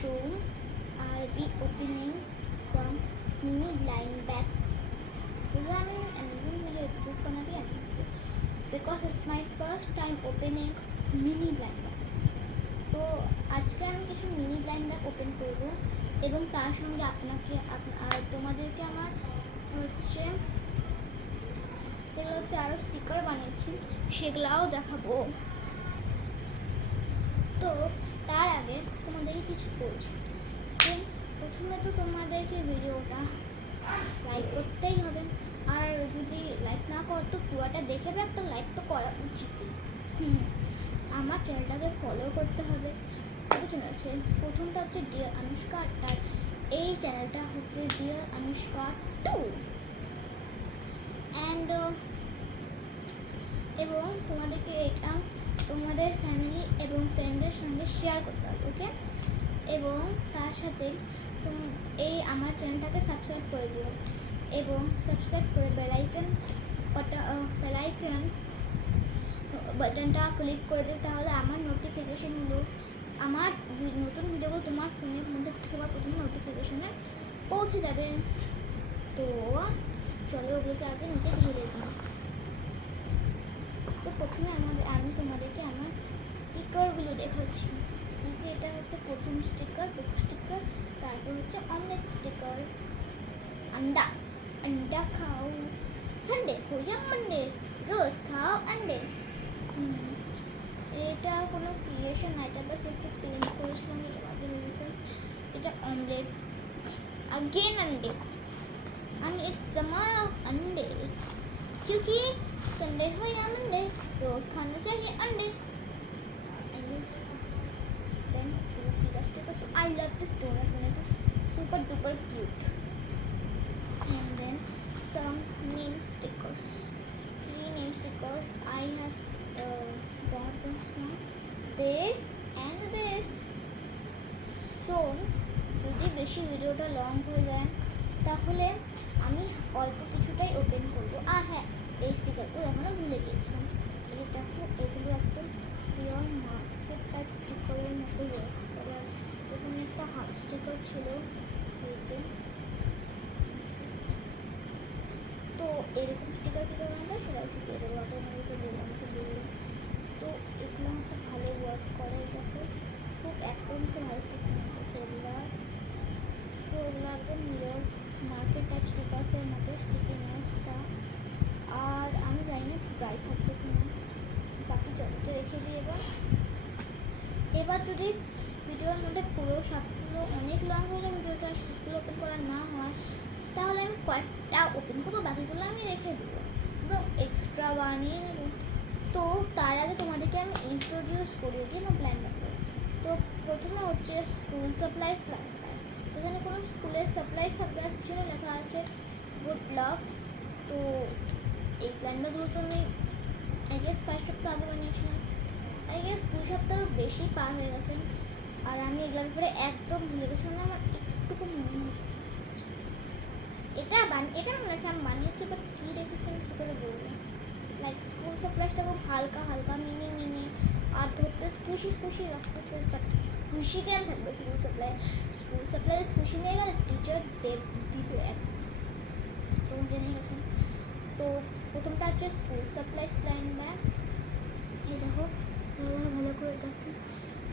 So I'll be opening some mini blind bags. This is an Amazon video. This is gonna be Amazon video because it's my first time opening mini blind bags. So আজকে আমি কিছু mini blind bag open করব এবং তার সঙ্গে তোমাদেরকে আমার হচ্ছে আরও স্টিকার বানিয়েছি সেগুলাও দেখাবো। তো তার আগে তোমাদেরকে কিছু বলছি। প্রথমে তো তোমাদেরকে ভিডিওটা লাইক করতেই হবে, আর যদি লাইক না করো তো পুরোটা দেখে একটা লাইক তো করা উচিত। আমার চ্যানেলটাকে ফলো করতে হবে। আছে প্রথমটা হচ্ছে ডিয়ার অনুষ্কা, আর এই চ্যানেলটা হচ্ছে ডিয়ার অনুষ্কা 2 অ্যান্ড এবং তোমাদেরকে এটা তোমাদের ফ্যামিলি এবং ফ্রেন্ডদের সঙ্গে শেয়ার করতে হবে, ওকে? এবং তার সাথে এই আমার চ্যানেলটাকে সাবস্ক্রাইব করে দিও এবং সাবস্ক্রাইব করে বেলাইকন বাটনটা ক্লিক করে দিও, তাহলে আমার নোটিফিকেশনগুলো, আমার নতুন ভিডিওগুলো তোমার ফোনের মধ্যে সবার প্রথমে নোটিফিকেশনে পৌঁছে যাবে। তো চলো ওগুলোকে আগে নিচে দিয়ে দেবো। তো প্রথমে আমি তোমাদেরকে আমার স্টিকারগুলো দেখাচ্ছি। এটা হচ্ছে প্রথম স্টিকার, তারপর হচ্ছে অমলেট স্টিকার। अंडा अंडा खाओ, संडे हो या मंडे, रोज खाओ अंडे। এটা কোনো ক্রিয়েশন না, এটা বাস একটু পেন করেছিলাম, এটা বাকি হয়েছে। এটা অমলেট, अगेन अंडे, and it's summer of अंडे क्योंकि संडे हो या मंडे रोज खाना चाहिए अंडे। Then I love this donut and it is super duper cute. And then some name stickers, 3 name stickers. I have bought this one, this and this. So যদি বেশি ভিডিওটা লং হয়ে যায় তাহলে আমি অল্প কিছুটাই ওপেন করবো। আর হ্যাঁ, এই স্টিকারগুলো এখনও ভুলে গিয়েছিলাম। এই দেখো, এগুলো একদম পিওর মার্কেট টাইপ স্টিকারের মতো ওয়ার্ক করার। এখানে একটা হার্ট স্টিকার ছিল, এই যে। তো এরকম স্টিকার কী করে বানাতে সেটাও শিখিয়ে দেবো। আমাকে বললো। তো এগুলো একটা ভালো ওয়ার্ক করে, দেখো খুব একদম সে ভালো স্টিকার আছে। সেগুলো একদম রিয়েল মার্কেট টাইপ স্টিকার্সের মতো স্টিকিনেসটা। আর আমি জানি না ড্রাই থাকবে কিনা, বাকি জলতে রেখে দিই। এবার যদি ভিডিওর মধ্যে পুরো সবগুলো অনেক লং হয়ে যায়, ভিডিওটা সবগুলো ওপেন করা না হয়, তাহলে আমি কয়েকটা ওপেন করবো, বাকিগুলো আমি রেখে দেবো এবং এক্সট্রা বানিয়ে নেব। তো তার আগে তোমাদেরকে আমি ইন্ট্রোডিউস করিয়ে দিই আমার প্ল্যান ব্যাগ। তো প্রথমে হচ্ছে স্কুল সাপ্লাইজ প্ল্যান ব্যাগ। এখানে কোনো স্কুলের সাপ্লাইজ থাকবে, আর পিছনে লেখা আছে গুড লাক। তো এই প্ল্যান ব্যাগগুলো তো আমি আই গেস 5 সপ্তাহ আগে বানিয়েছিলাম, আই গেস 2 সপ্তাহ বেশি পার হয়ে গেছে। আর আমি এগুলোর ব্যাপারে একদম ভুলে গেছিলাম না, আমার একটুকু মনে হয়েছে। এটা মনে হচ্ছে আমি বানিয়েছি, বাট কী রেখেছি আমি কী করে বলবো। লাইক স্কুল সাপ্লাইজটা খুব হালকা মিনি আর ধরতে স্কুশি লাগতেছে, বাট স্কুশি কেন থাকবে স্কুল সাপ্লাই স্কুশি নিয়ে গেলে টিচার দিবে একদম জেনে গেছেন। তো প্রথমটা হচ্ছে স্কুল সাপ্লাইজ প্ল্যান ব্যাগ। এই দেখো ভালো করে দেখো,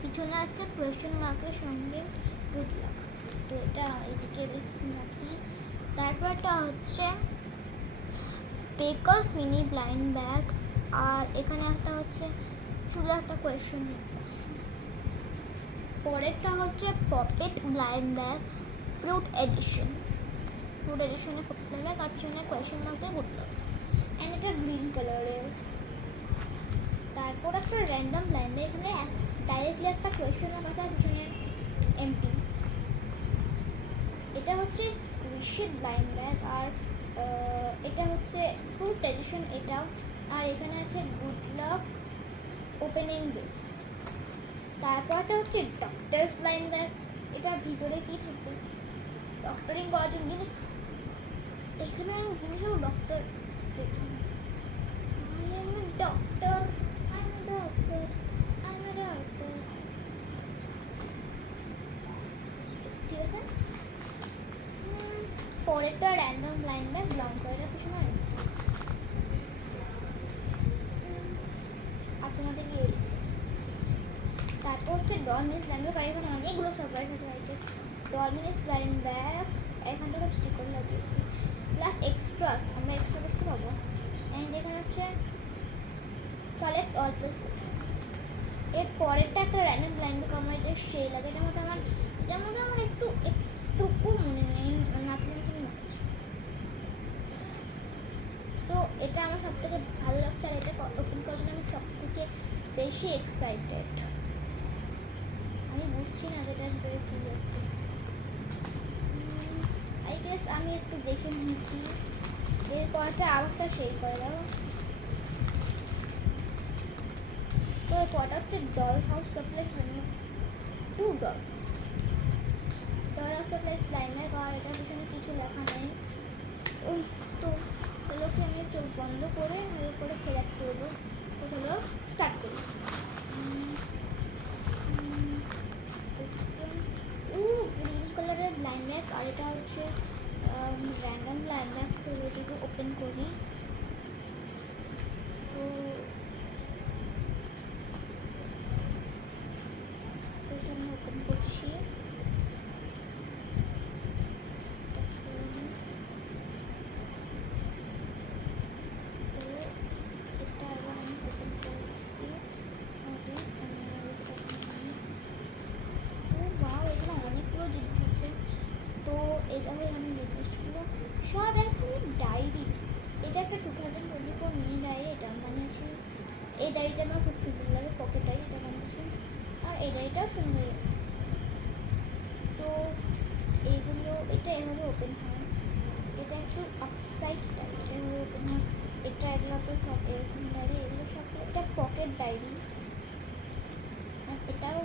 পিছনে আছে কোয়েশ্চেন মার্কের সঙ্গে গুড লাক। তো এটা এদিকে রাখি। তারপরটা হচ্ছে বেকার্স মিনি ব্লাইন্ড ব্যাগ, আর এখানে একটা হচ্ছে চুলে একটা কোয়েশ্চেন মার্ক আছে। পরেরটা হচ্ছে পপেট ব্লাইন্ড ব্যাগ ফ্রুট এডিশনে পপেট ব্যাগ, আর পিছনে কোয়েশ্চেন মার্কে গুড লাক, অ্যান্ড এটা গ্রিন কালারের। তারপর একটা র্যান্ডম ব্লাইন্ড ব্যাগ, এখানে ডাইরেক্টলি একটা কোয়েশ্চেন মার্ক আছে আর পিছনে এমটি। এটা হচ্ছে স্কুইশি ব্লাইন্ড ব্যাগ, আর এটা হচ্ছে ফ্রুট এডিশন এটাও। আর এখানে আছে গুড লাক ওপেনিং দিস। তারপরটা হচ্ছে ডক্টরস ব্লাইন্ড ব্যাগ। এটা ভিতরে কি থাকবে, ডক্টরিং করার জন্য জিনিস। এখানে আমি জিনিস হবো ডক্টর, ডক্টর পরেরটা র্যান্ডম ব্লাইন্ড ব্যাগ ব্লাউন কালারের কিছু নয়। আর তোমাদের কি এসছে? তারপর হচ্ছে ডলমিনিস ব্লাইন্ড ব্যাগ। আর এখানে অনেকগুলো সারপ্রাইজ আছে আই গেস। ডলমিনিস ব্লাইন্ড ব্যাগ এখান থেকে স্টিকার লাগিয়েছি, প্লাস এক্সট্রাস আমরা এক্সট্রা করতে পাবো। অ্যান্ড এখানে হচ্ছে কালেক্ট অল প্লাস। এর পরেরটা একটা র্যান্ডম ব্লাইন্ড ব্যাগ আমার এটা সেই লাগে, যেমন আমার একটুকু মনে নেই, না তুমি কি মনে হচ্ছে। সো এটা আমার সব থেকে ভালো লাগছে, আর এটা ওপেন করার জন্য আমি সব থেকে বেশি এক্সাইটেড। আমি বুঝছি না যেটার ভিতরে কী হচ্ছে। আই গেস আমি একটু দেখে নিয়েছি। এরপরটা আবারটা সেই করে দাও। তো এরপরটা হচ্ছে doll house supplies 2 doll house supplies line bag. আর এটার পিছনে কিছু লেখা নেই। তো এগুলোকে আমি চোখ বন্ধ করে এর করে সিলেক্ট করবো। তো হলো স্টার্ট করি। গ্রিন কালারের লাইন ব্যাগ, আর এটা হচ্ছে র্যান্ডম লাইন ব্যাগ। তো এটাকে ওপেন করি। তো এটা আমি ওপেন করছি। তো এটা হয়ে আমি জিনিসগুলো সব অ্যাকচুয়ালি ডায়েরিজ। এটা একটা 2024 মিনি ডায়েরি, এটা বানিয়েছি। এই ডায়েরিটা আমার খুব সুন্দর লাগে, পকেট ডায়েরি এটা বানিয়েছি। আর এই ডায়েরিটাও সুন্দর আছে। সো এইগুলো এটা এভাবে ওপেন হয়। এটা একটু আপসাইড ডায়েরি, এটা এভাবে ওপেন হয়। এটা এগুলো তো সব এরকম ডায়েরি, এগুলো সব এটা পকেট ডায়েরি। আর এটাও,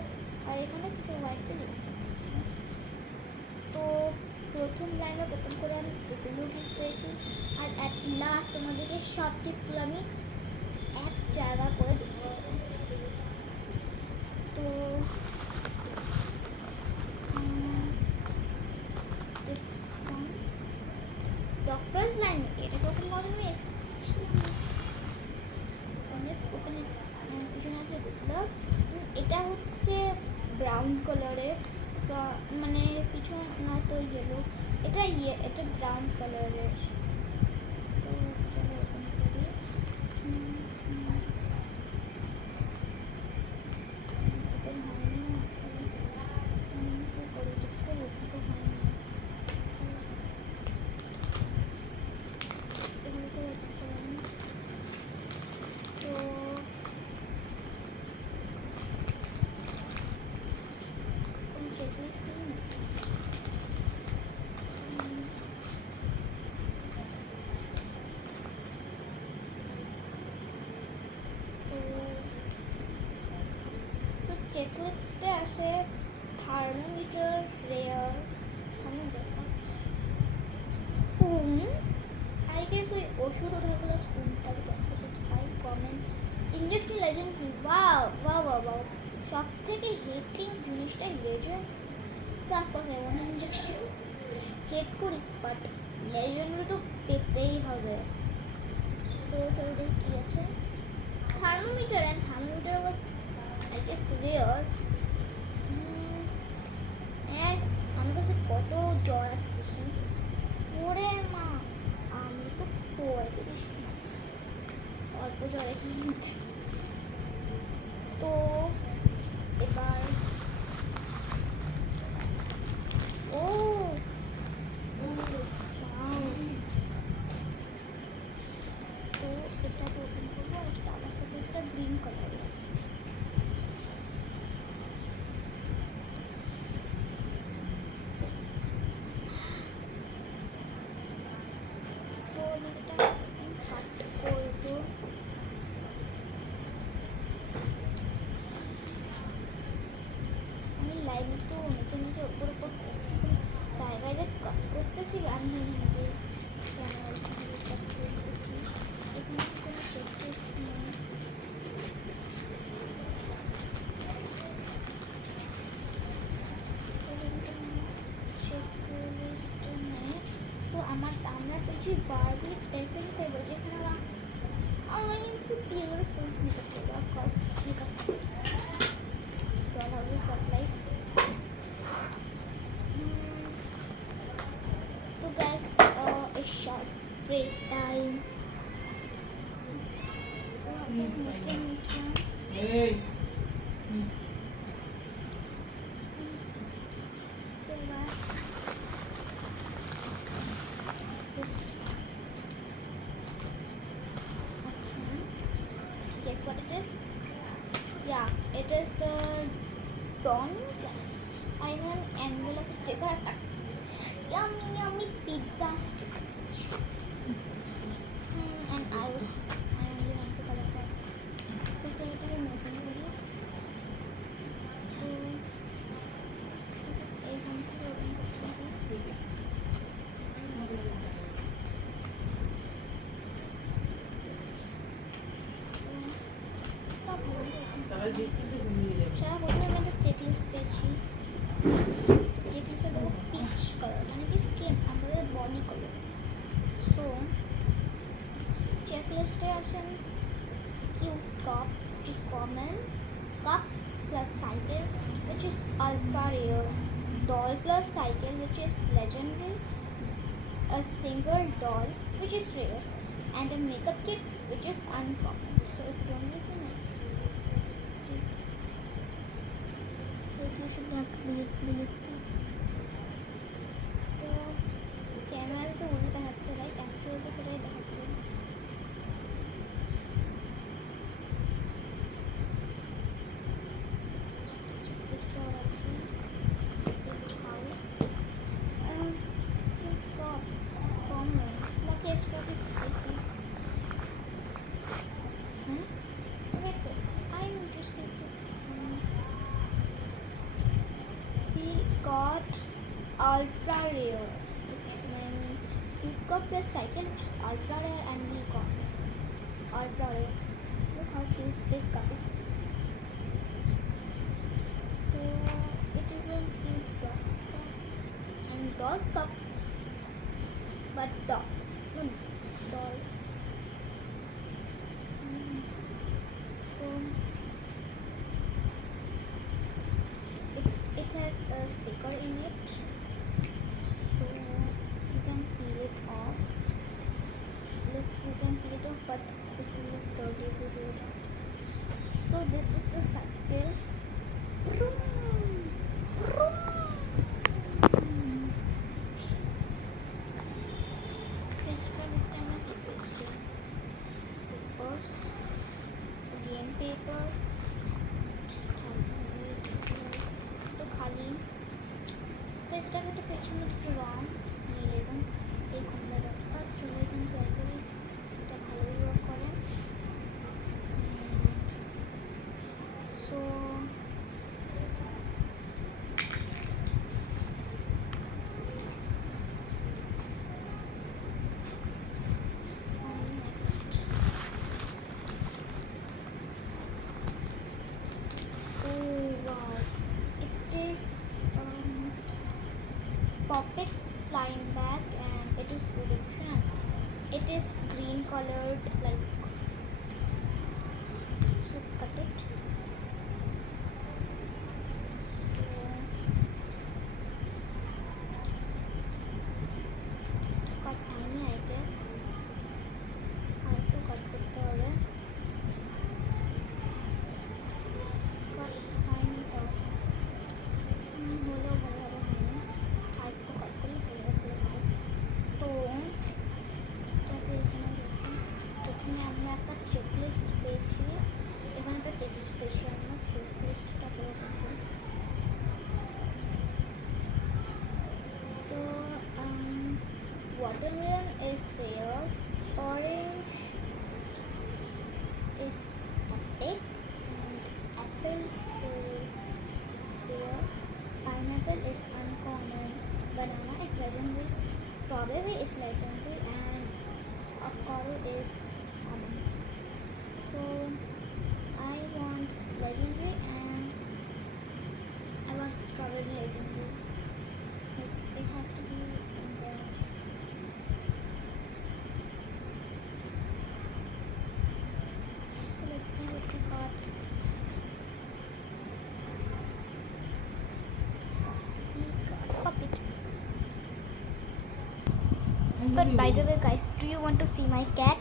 আর এখানে কিছু হোয়াইট লেখা আছে। তো প্রথম লাইনটা ওপেন করে আমি এগুলো গিফট পেয়েছি। আর অ্যাট লাস্ট তোমাদেরকে সব টিপগুলো আমি এক জায়গা করে দেখিয়ে দেবো। তো ডক্টরস লাইন এটাকে ওপেন করার জন্য ওপেন পিছনে আছে বুঝলাম। এটা হচ্ছে ব্রাউন কালারের, মানে কিছু না তো ইয়েলো। এটা ব্রাউন কালারের। তো চলো ওপেন করি। ওপেন হয়নি, চেকলিস্টে আসে thermometer, rare, spoon. I guess ওই ওষুধ ওঠাগুলো স্পুনটা হাই comment injection legend. Wow wow wow wow, সব থেকে হেটিং জিনিসটাই লেজেন্ড। তার কথা এমন ইঞ্জেকশন হেট করি, বাট লেজেন্ড তো পেতেই হবে। সো চলো দেখি কী আছে। Thermometer, and thermometer was I guess rare. And আমার কাছে কত জ্বর আছে দেখি। ওরে মা, আমি তো পড়তে বেশি অল্প জ্বর আছে। তো এবার ও তো এটাকে ওপেন করবো। এটা আমার সাথে একটা গ্রিন কালারের। আমি লাইন একটু নিচে নিচে উপর উপর জায়গায় যে কাট করতেছি গান নিয়ে এখানে কোনো চেক টেস্ট নেই। তো আমরা পেয়েছি বারবি পেন্সিল ফেভার, যেখানে আমরা কিন্তু বিয়ে করে ফুল মেকআপ করবো, অফকোর্স মেকআপ ডলহাউসের সারপ্রাইজ। তো guys, a short break time. Hey. Guess what it is? Yeah, it is the Don. I have an envelope sticker. Yummy pizza sticker. And I only want to collect that. Okay, it is a nothing video. So, I want to open the সারা প্রথমে আমি একটা check list পেয়েছি। চেক লিস্টটা দেখো peach colour, মানে কি স্কিন আমাদের body colour. So check লিস্টে আছেন cute cup, which is common, cup plus cycle, which is ultra rare, doll plus cycle, which is legendary, a single doll, which is rare, and a makeup kit, which is uncommon. So it won't be nice. So camera তো উল্টো দেখাচ্ছে, right? Actually সেটাই দেখাচ্ছে। বাকি extra I'm interested. We got ultra rare, which means we got plus cycle, which is ultra rare, and we got ultra rare. Look how cute this cup is. So it is a cute dog cup and doll's cup, but dogs, no, dolls. So it has a sticker in it, so you can peel it off. Look, you can peel it off, but it will look dirty if you peel it off. So this is the cycle. Vroom, vroom. Extra bit time I keep it here. Papers, game paper. তো খালি তো এক্সট্রা একটা পেছনে একটু রং নিয়ে এবং এই জায়গাটা চলে এখানে ট্রাই করে এটা ভালো ওয়ার্ক করে। So Poppets flying back, and it is good edition. It is green colored, like, so let's cut it. Cut tiny, I guess. I have to cut it there. Cut tiny top. হলো ভালো হবে না, আর একটু কাট করি তাহলে ভালো হয়। তো এখানে আমরা একটা চেক লিস্ট পেয়েছি, এখানে একটা চেক লিস্ট পেয়েছি আমরা, চেক লিস্টটা চলে করবো। So watermelon is rare, orange is epic, and apple is rare, pineapple is uncommon, banana is legendary, strawberry is legendary, and avocado is common. So I want legendary and I want strawberry legendary. It has to be in there. But by the way, guys, do you want to see my cat?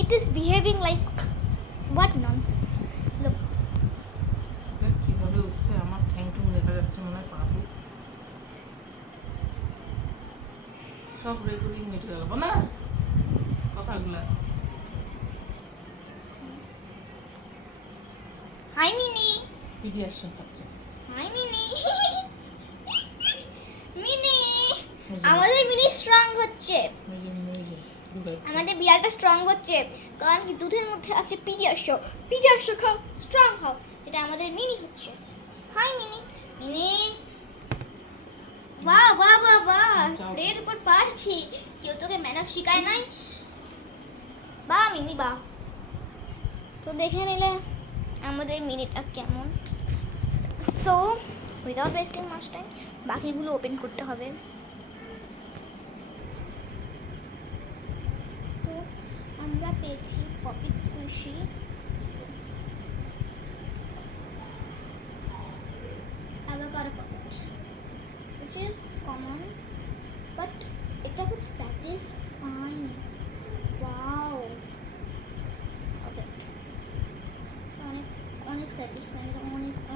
It is behaving like what nonsense. Look. দেখ কিভাবে উঠছে, আমার ঠ্যাং টুং দেখা যাচ্ছে, মনে হয় পাবো সব রেকর্ডিং মিটে গেল না কথাগুলো। High Mini. পিডিয়াশন খাচ্ছে। Hi Mini. মিনি আমাদের মিনি স্ট্রং হচ্ছে। আমাদের বিড়ালটা স্ট্রং হচ্ছে কারণ কি দুধের মধ্যে আছে পিডিয়াশন। পিডিয়াশন খাও, স্ট্রং খাও, যেটা আমাদের মিনি হচ্ছে। High Mini. মিনি বাহ বাহ বাহ বাহ, রেড উপর পাখি, কেউ তোকে ম্যানার শিখায় নাই? বাহ মিনি বাহ। তো দেখে নিলে আমাদের মিনিটা কেমন। So without wasting much time বাকিগুলো ওপেন করতে হবে। তো আমরা পেয়েছি পপিট squishy, avocado poppet, which is common, but এটা খুব satisfying. Wow. Okay. অনেক অনেক স্যাটিসফাইং,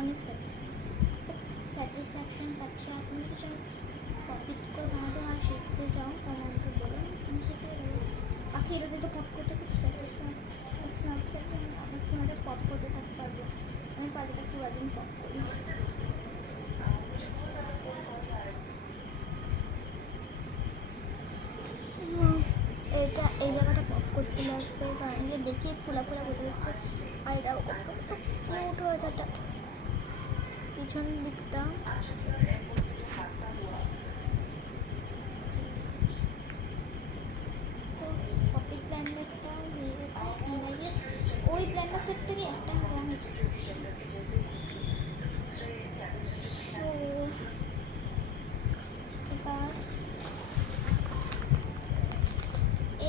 অনেক স্যাটিসফ্যাকশন পাচ্ছি। আপনি যদি পপিট করে বানাতে হয় শিখতে যাও তাহলে আমাকে বলুন, আমি শিখে দেবো। পাখি এটাতে তো পপ করতে খুব স্যাটিসফাই হচ্ছে, আমি অনেকক্ষণ আগে পপ করতে থাকতে পারবো। আমি পাখিটা একটু একদিন পপ করি। এটা এই জায়গাটা পপ করতে লাগবে, কারণ দেখি ফোলা ফোলা বোঝা যাচ্ছে। আর এটা কিউট হয়েছে একটা পিছন দিকটা। তো পপিট প্ল্যান্টটা হয়ে গেছে। ওই প্ল্যান্টটার থেকে একটা রং এসেছে। তো এবার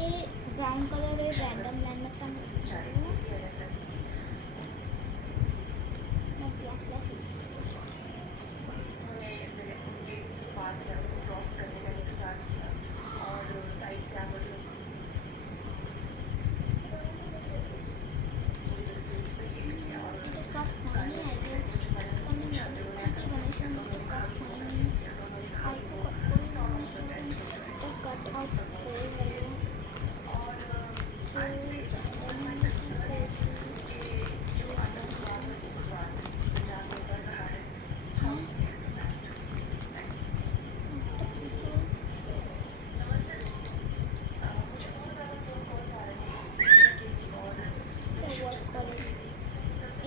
এই ব্রাউন কালারের র্যান্ডম প্ল্যান্টটা আমি ব্ল্যাক ক্লাসিক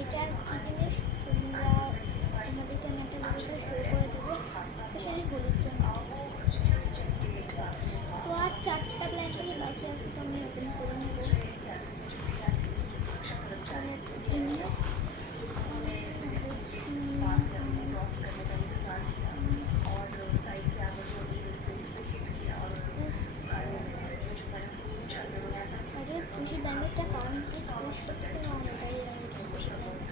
এটার কী জিনিস তোমরা তোমাদেরকে আমি একটা ভিডিওতে শো করে দেবো, স্পেশালি হোলির জন্য। তো আর 4টা প্ল্যান্টই বাকি আছে, তো আমি ওপেন করে নেবো। স্কুশি ব্যান্ডেডটা কারণ কি স্কুশ করতে এটাই স্কুশি band.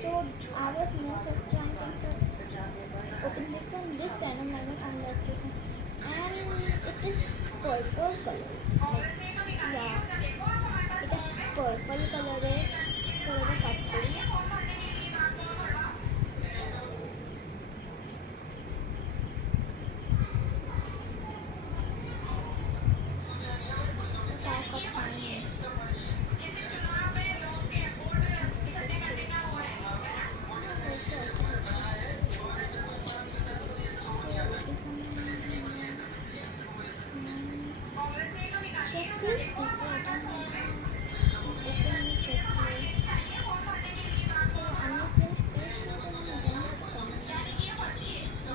So I was more of trying to open this one, this random magnet and like this one, and it is purple color. Yeah, এটা purple color এর পুরোটা কাট করি।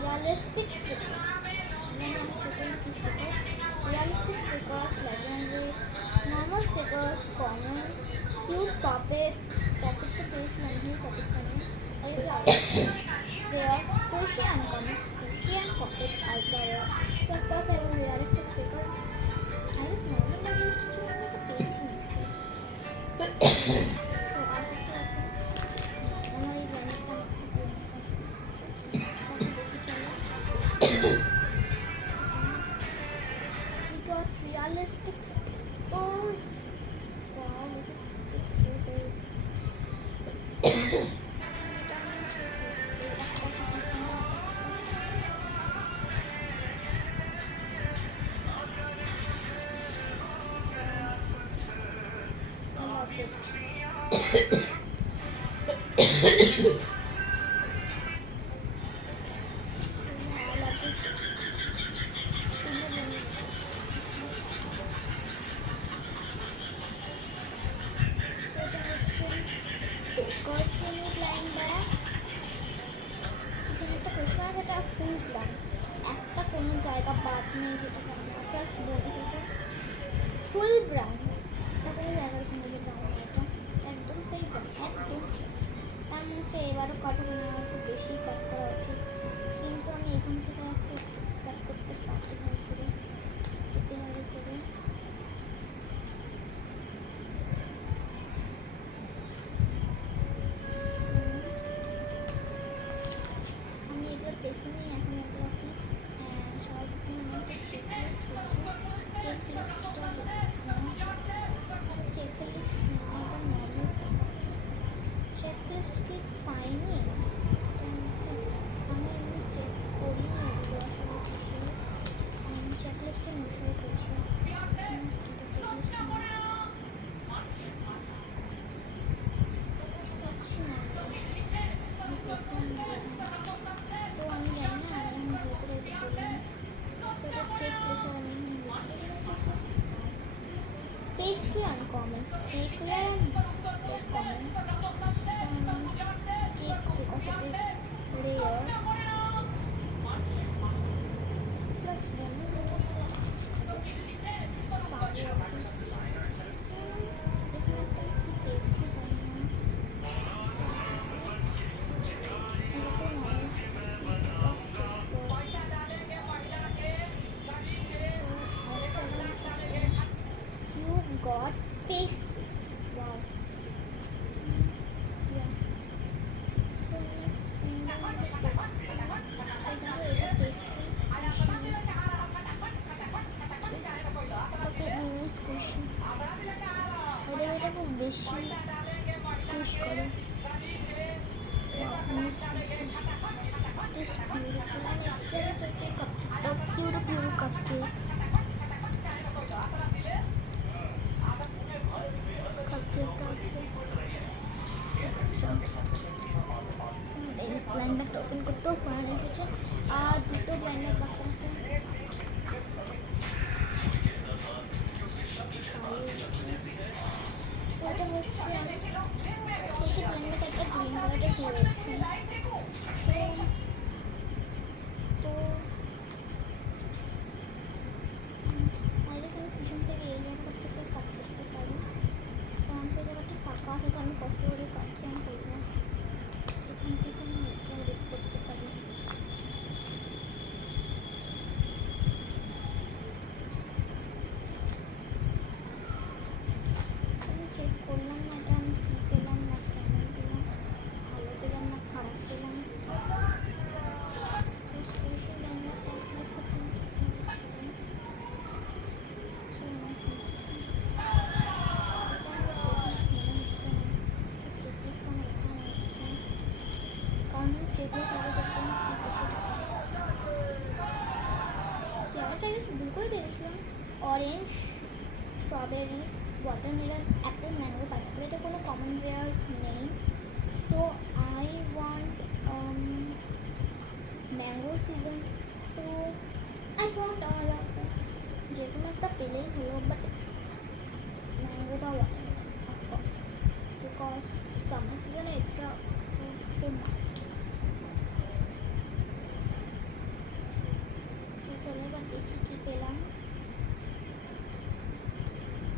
Realistic sticker. Realistic stickers, legendary, normal stickers, common, cute puppet to place नहीं puppet करने, और ये rare, squishy uncommon, squishy and puppet ultra rare. So of course I will realistic sticker. I just normal realistic sticker को place ही नहीं. So आप कुछ अच्छा हमारी planet का ফুল প্ল্যান একটা কোনো জায়গা বাদ নেই যেটা প্লাস বোনাস আছে ফুল ব্রাউন এটা কোনো জায়গার কোনো ব্রাউন এটা একদম সেই ব্রাউন একদম সেই তার মনে হচ্ছে এবারও কাটবো না একটু বেশি কাট করা উচিত কিন্তু আমি এখান থেকে একটু কাট করতে পারছি ভালো করে চেপে ভালো করে আমি এগুলো দেখিনি এখন এগুলো আপনি সর্বপ্রথম আমার একটা চেক লিস্ট হয়েছে চেক লিস্টটা চেক লিস্ট না এটা নর্মাল চেক লিস্ট কি পাইনি আমি এমনি চেক করিনি এগুলো আসলে চেক লিস্টে মিশিয়ে করছি চেক লিস্ট পাচ্ছি না তো আমি জানি না আমি ভালো করে এটা বলিনি সেটা চেক লিস্ট আমি pastry uncommon, regular and common. Cake because it is layer. Plus one got pastry. Wow. Yeah. So this pastry. Okay, এটা খুব বেশি স্কুশ করে It is beautiful and extra cute cupcake. Blind ব্যাগটা ওপেন করতেও phone এসেছে আর দুটো ব্ল্যান্ড ব্যাগ বাকি আছে এটা হচ্ছে সেই ব্ল্যান্ড ব্যাগ একটা গ্রিন কালারের হয়েছে তো আগে আমি পিছন থেকে এই জায়গাটা থেকে কাট করতে পারি কারণ সেই জায়গাটি ফাঁকা আছে তো আমি কষ্ট করে কাটতে আমি করবো এখান থেকে আমি এটা রেড করতে পারি আমি চেক করলাম না এটা আমি কী পেলাম না কেমন পেলাম ভালো পেলাম না খারাপ পেলাম স্পেশাল রান্না ক্যালকুলেট করছি orange strawberry watermelon apple mango pineapple এটা কোনো কমন রেয়ার নেই so I want mango season তো I want all of them যে কোনো একটা পেলেই হলো বাট ম্যাঙ্গো বা ওয়াটারমেলন অফকোর্স বিকজ সামার সিজনে এটা খুব মাস্ট সো চলো এবার দেখি কী পেলাম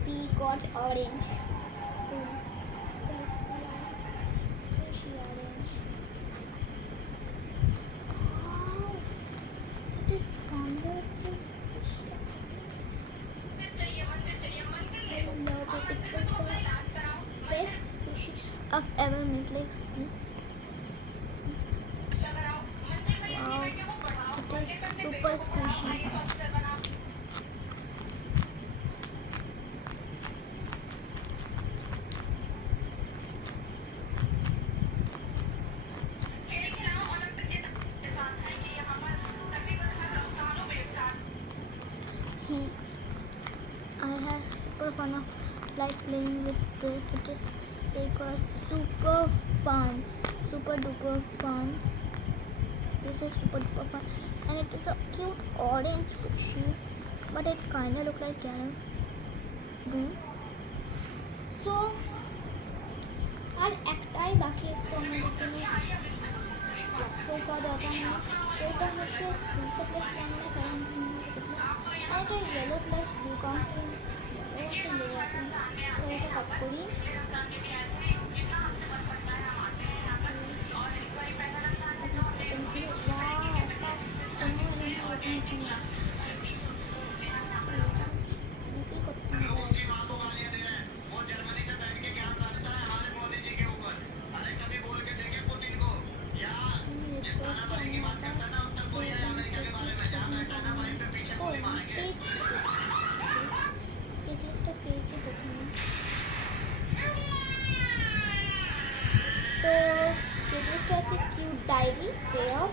we got orange. So let's see our special orange. Oh, it is colorful. I love it. It was the best species I've ever met. Like, see. Wow, it is super squishy. playing with this. It is because super fun, super duper fun. This is super duper fun, and it is a cute orange squishy, but it kinda look like caramel. So আর একটাই বাকি আছে তো আমাদের জন্য পোকা দরকার নেই। তো এটা হচ্ছে স্কুলসা প্লাস বাংলা কারণ আর এটা ইয়েলো প্লাস ব্লু কারণ লেগে আছে। তো এটা কাট করি। পেয়েছি প্রথমে তো চেকলিস্টে আছে cute diary rare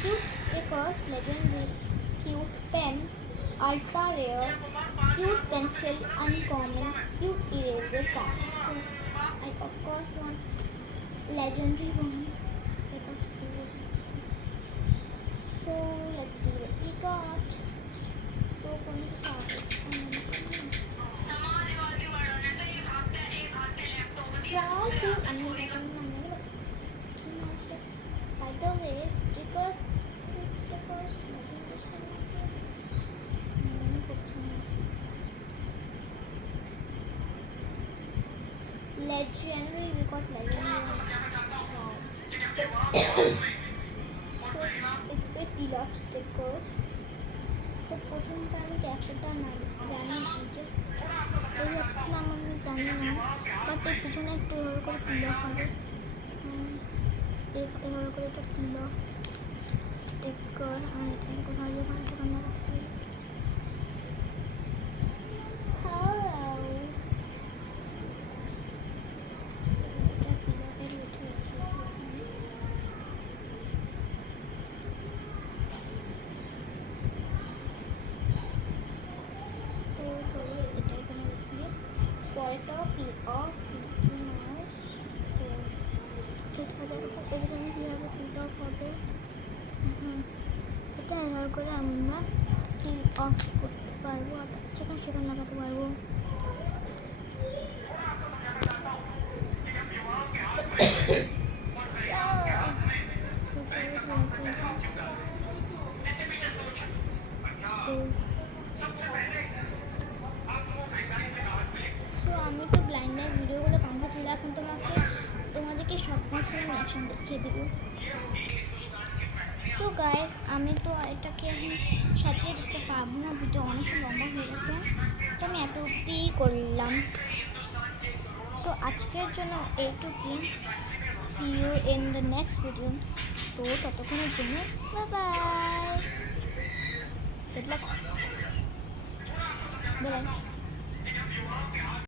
cute stickers legendary cute pen ultra rare cute pencil uncommon cute eraser common so I of course want legendary one because so let's see what we got so one by the way stickers legendary we got legendary wow. So it's a beloved stickers তো প্রথমটা আমি ক্যাপটা না জানি যে এই একটা নাম আমি জানি না বাট এর পিছনে একটু এভাবে করে পিলক হবে এভাবে করে একটা পিলক স্টিকার আর এখানে কোথাও যখন সেখানে রাখতে এটা এভাবে করে আমরা পিল অফ করতে পারবো আর সেখানে সেখানে লাগাতে পারবো সো আমি তো ব্লাইন্ড ভিডিওগুলো কমপ্লিট হলো এখন তোমাদেরকে সব কিছু আমি অ্যাকশন দেখিয়ে দেবো সো গাইস আমি তো এটাকে এখন সাজিয়ে দিতে পারবো না ভিডিও অনেক লম্বা হয়ে গেছে তো আমি এত অবধিই করলাম সো আজকের জন্য এইটুকুই see you in the next video তো ততক্ষণের জন্য bye bye good luck bye by